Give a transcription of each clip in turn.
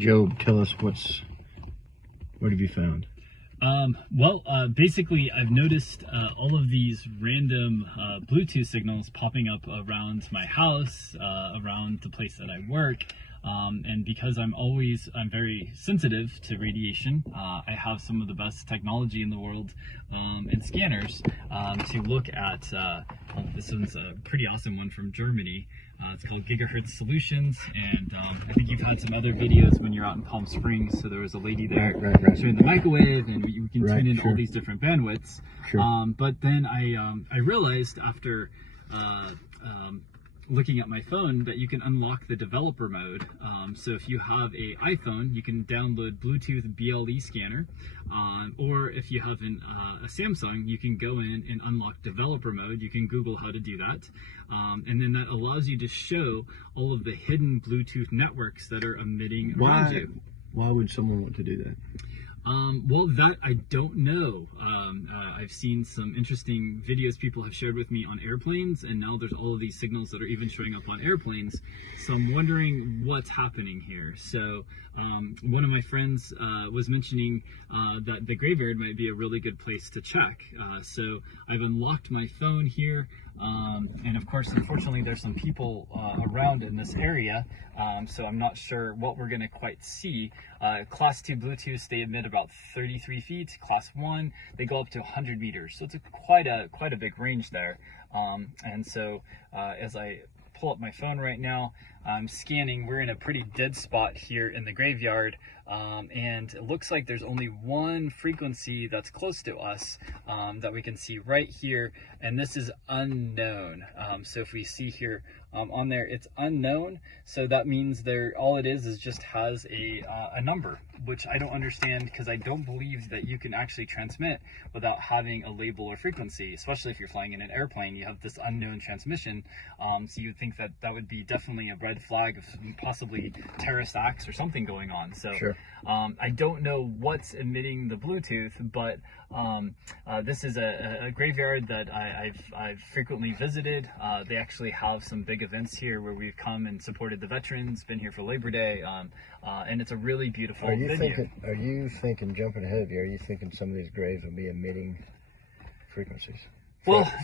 Job, tell us what have you found? Basically, I've noticed all of these random Bluetooth signals popping up around my house, around the place that I work. And because I'm very sensitive to radiation, I have some of the best technology in the world and scanners to look at. This one's a pretty awesome one from Germany. It's called Gigahertz Solutions, and I think you've had some other videos when you're out in Palm Springs. So there was a lady there showing the microwave, and you can tune in all these different bandwidths. But then I realized after looking at my phone that you can unlock the developer mode. So if you have a iPhone, you can download Bluetooth BLE scanner, or if you have a Samsung, you can go in and unlock developer mode. You can Google how to do that, and then that allows you to show all of the hidden Bluetooth networks that are emitting around you. Why would someone want to do that? Well, that I don't know. I've seen some interesting videos people have shared with me on airplanes, and now there's all of these signals that are even showing up on airplanes. So I'm wondering what's happening here. So one of my friends was mentioning that the graveyard might be a really good place to check. So I've unlocked my phone here, and of course, unfortunately, there's some people around in this area, so I'm not sure what we're going to quite see. Class 2 Bluetooth, they emit about 33 feet. Class 1, they go up to 100 meters. So it's quite a big range there. And so as I pull up my phone right now, I'm scanning. We're in a pretty dead spot here in the graveyard, and it looks like there's only one frequency that's close to us that we can see right here, and this is unknown. So if we see here on there, it's unknown, so that means all it is just has a number, which I don't understand, because I don't believe that you can actually transmit without having a label or frequency, especially if you're flying in an airplane. You have this unknown transmission, so you'd think that would be definitely a red flag of possibly terrorist acts or something going on. So I don't know what's emitting the Bluetooth, but this is a graveyard that I've frequently visited. They actually have some big events here where we've come and supported the veterans, been here for Labor Day, and it's a really beautiful venue. Are you thinking, jumping ahead of you, are you thinking some of these graves will be emitting frequencies?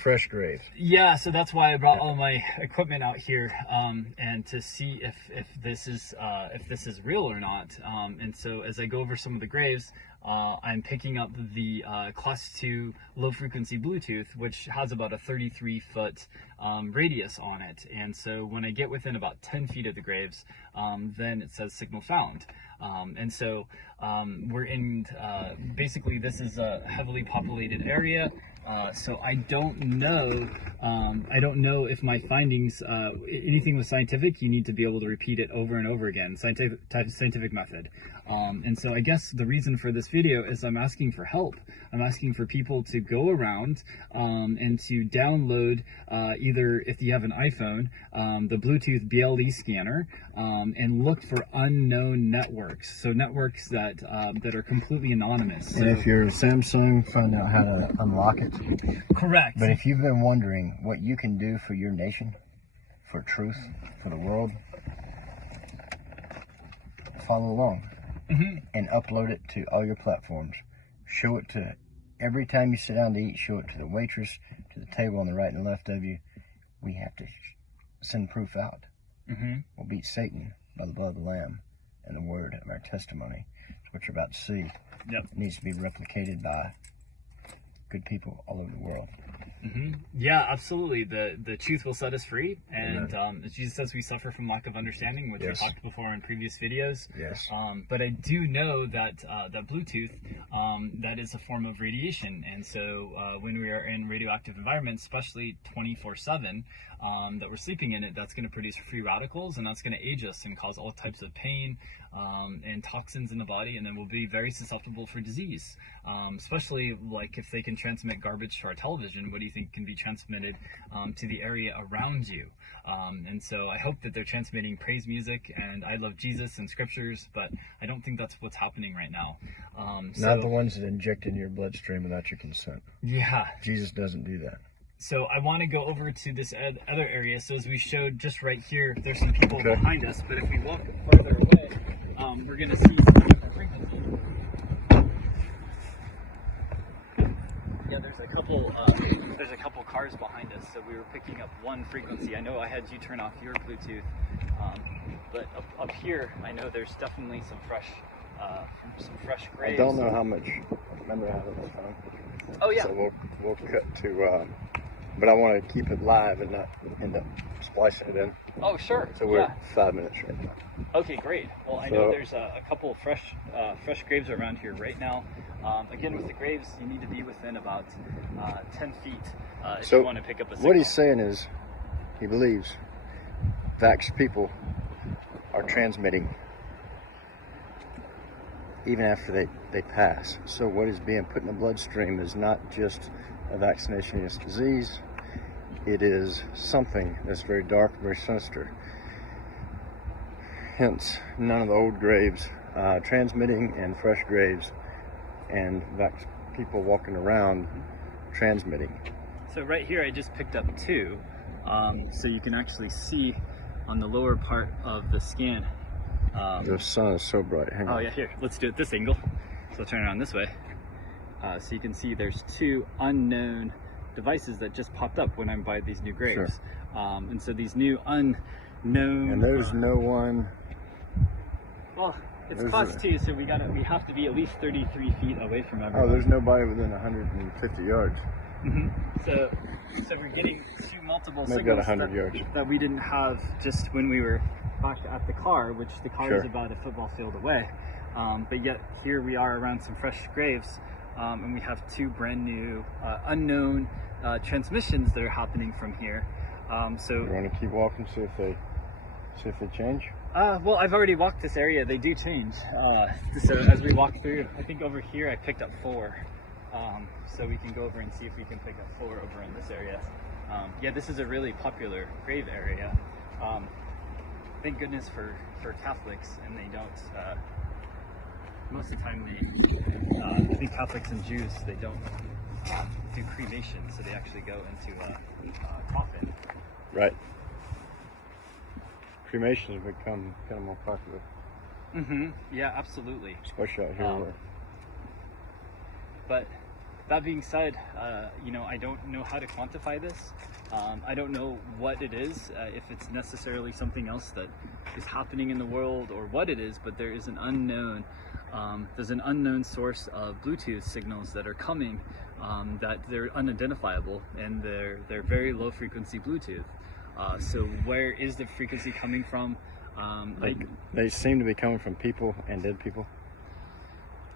Fresh graves. Yeah, so that's why I brought all my equipment out here, and to see if this is real or not. And so as I go over some of the graves, I'm picking up the Class 2 low frequency Bluetooth, which has about a 33-foot radius on it. And so when I get within about 10 feet of the graves, then it says signal found. And so we're in, basically this is a heavily populated area. So I don't know if my findings, anything with scientific, you need to be able to repeat it over and over again, scientific method. And so I guess the reason for this video is I'm asking for help. I'm asking for people to go around and to download, either if you have an iPhone, the Bluetooth BLE scanner, and look for unknown networks. So networks that are completely anonymous. And if you're a Samsung, find out how to unlock it. Correct. But if you've been wondering what you can do for your nation, for truth, for the world, follow along and upload it to all your platforms. Show it to, every time you sit down to eat, show it to the waitress, to the table on the right and left of you. We have to send proof out. We'll beat Satan by the blood of the Lamb and the word of our testimony. It's what you're about to see. It needs to be replicated by good people all over the world. Yeah, absolutely. The truth will set us free, and as Jesus says, we suffer from lack of understanding, which we talked before in previous videos. But I do know that that Bluetooth, that is a form of radiation, and so when we are in radioactive environments, especially 24/7, that we're sleeping in it, that's going to produce free radicals, and that's going to age us and cause all types of pain and toxins in the body, and then we'll be very susceptible for disease, especially like if they can transmit garbage to our television. What do you think can be transmitted to the area around you? And so I hope that they're transmitting praise music and I love Jesus and scriptures, but I don't think that's what's happening right now. Not the ones that inject into your bloodstream without your consent. Jesus doesn't do that. So I want to go over to this other area. So as we showed just right here, there's some people behind us, but if we walk farther away, we're going to see some different frequencies. Yeah, there's a couple cars behind us, so we were picking up one frequency. I know I had you turn off your Bluetooth, but up here, I know there's definitely some fresh graves. I don't know how much memory I have on this phone. Oh yeah. So we'll cut to, but I want to keep it live and not end up splicing it in. Oh sure. So we're at 5 minutes right now. Okay, great. Well, I know there's a couple of fresh graves around here right now. Again, with the graves, you need to be within about 10 feet if you want to pick up a signal. What he's saying is, he believes vaxxed people are transmitting even after they pass. So what is being put in the bloodstream is not just a vaccination against disease. It is something that's very dark, very sinister. Hence, none of the old graves transmitting and fresh graves and vaxxed people walking around transmitting. So right here I just picked up two, so you can actually see on the lower part of the scan. The sun is so bright. Hang on. Yeah, here, let's do it this angle. So I'll turn it around this way. So you can see there's two unknown devices that just popped up when I'm by these new graves. Sure. And so these new unknown... And there's no one... Well, it's class 2, so we have to be at least 33 feet away from everyone. Oh, there's nobody within 150 yards. Mm-hmm. So we're getting two multiple Maybe signals 100 yards. that we didn't have just when we were back at the car, which the car Sure. is about a football field away. But yet here we are around some fresh graves, and we have two brand new unknown transmissions that are happening from here. So You want to keep walking, see if they change? well, I've already walked this area. They do change. So as we walk through, I think over here I picked up 4. So we can go over and see if we can pick up 4 over in this area. Yeah, this is a really popular grave area. Thank goodness for Catholics, and they don't. Most of the time, I think Catholics and Jews, they don't do cremation, so they actually go into a coffin. Right. Cremation has become kind of more popular. Mm-hmm. Yeah, absolutely. Especially out here. But that being said, I don't know how to quantify this. I don't know what it is, if it's necessarily something else that is happening in the world or what it is, but there is an unknown, there's an unknown source of Bluetooth signals that are coming, that they're unidentifiable, and they're very low frequency Bluetooth. So where is the frequency coming from? They seem to be coming from people and dead people.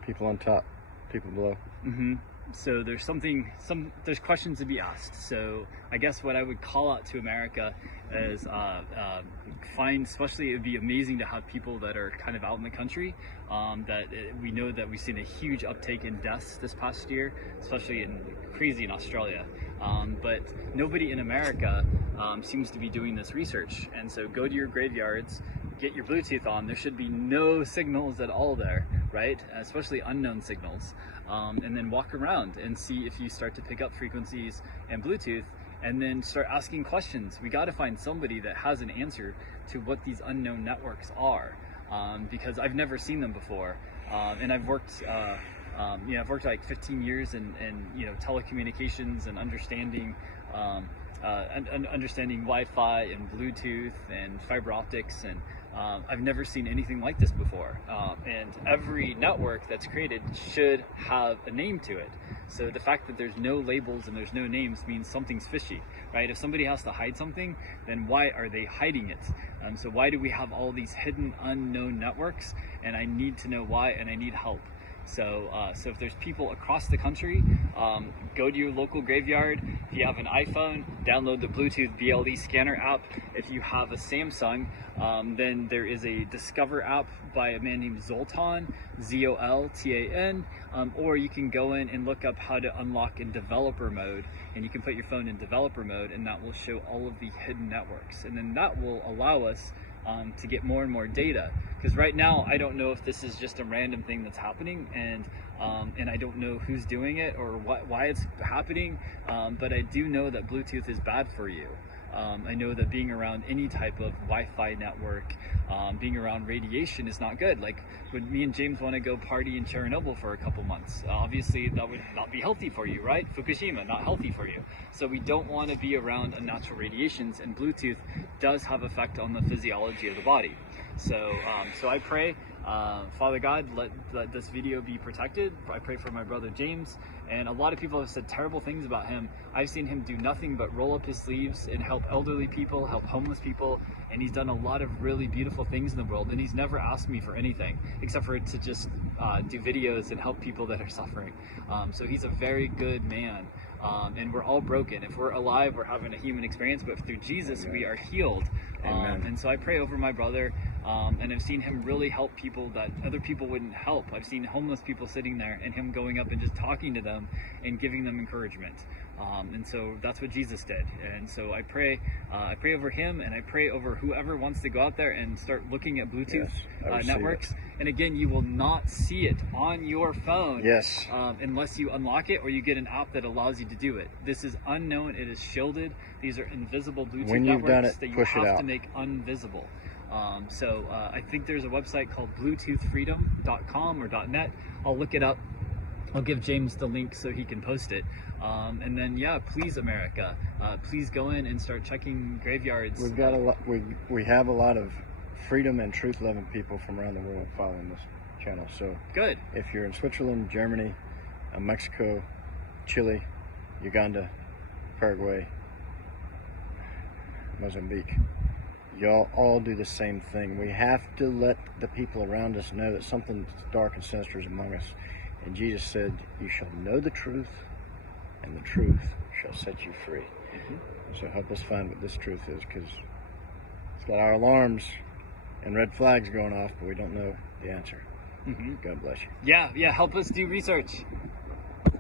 People on top, people below. Mm-hmm. So there's there's questions to be asked. So I guess what I would call out to America is especially it would be amazing to have people that are kind of out in the country, we know that we've seen a huge uptake in deaths this past year, especially crazy in Australia. But nobody in America seems to be doing this research. And so go to your graveyards, get your Bluetooth on. There should be no signals at all there, right? Especially unknown signals. And then walk around and see if you start to pick up frequencies and Bluetooth, and then start asking questions. We got to find somebody that has an answer to what these unknown networks are, because I've never seen them before. And I've worked like 15 years in telecommunications and understanding understanding Wi-Fi and Bluetooth and fiber optics, and I've never seen anything like this before. And every network that's created should have a name to it. So the fact that there's no labels and there's no names means something's fishy, right? If somebody has to hide something, then why are they hiding it? So why do we have all these hidden, unknown networks? And I need to know why, and I need help. So if there's people across the country, go to your local graveyard. If you have an iPhone, download the Bluetooth BLE scanner app. If you have a Samsung, then there is a Discover app by a man named Zoltan, Zoltan, or you can go in and look up how to unlock in developer mode, and you can put your phone in developer mode, and that will show all of the hidden networks, and then that will allow us to get more and more data. Because right now I don't know if this is just a random thing that's happening, and I don't know who's doing it or why it's happening, but I do know that Bluetooth is bad for you. I know that being around any type of Wi-Fi network, being around radiation is not good. Like, would me and James want to go party in Chernobyl for a couple months? Obviously, that would not be healthy for you, right? Fukushima, not healthy for you. So we don't want to be around unnatural radiations, and Bluetooth does have effect on the physiology of the body. So, so I pray, Father God, let this video be protected. I pray for my brother James, and a lot of people have said terrible things about him. I've seen him do nothing but roll up his sleeves and help elderly people, help homeless people, and he's done a lot of really beautiful things in the world, and he's never asked me for anything except for to just do videos and help people that are suffering. So he's a very good man. And we're all broken. If we're alive, we're having a human experience, but through Jesus, we are healed. And so I pray over my brother, and I've seen him really help people that other people wouldn't help. I've seen homeless people sitting there and him going up and just talking to them and giving them encouragement. And so that's what Jesus did. And so I pray over him, and I pray over whoever wants to go out there and start looking at Bluetooth networks. And again, you will not see it on your phone unless you unlock it or you get an app that allows you to do it. This is unknown. It is shielded. These are invisible Bluetooth networks that you have to make invisible. So I think there's a website called bluetoothfreedom.com or .net. I'll look it up. I'll give James the link so he can post it. And then, yeah, please, America, please go in and start checking graveyards. We've got a lot. We have a lot of freedom and truth-loving people from around the world following this channel. So good. If you're in Switzerland, Germany, Mexico, Chile, Uganda, Paraguay, Mozambique, y'all all do the same thing. We have to let the people around us know that something dark and sinister is among us. And Jesus said, "You shall know the truth, and the truth shall set you free." So help us find what this truth is, because it's got our alarms and red flags going off, but we don't know the answer. God bless you. Yeah, help us do research.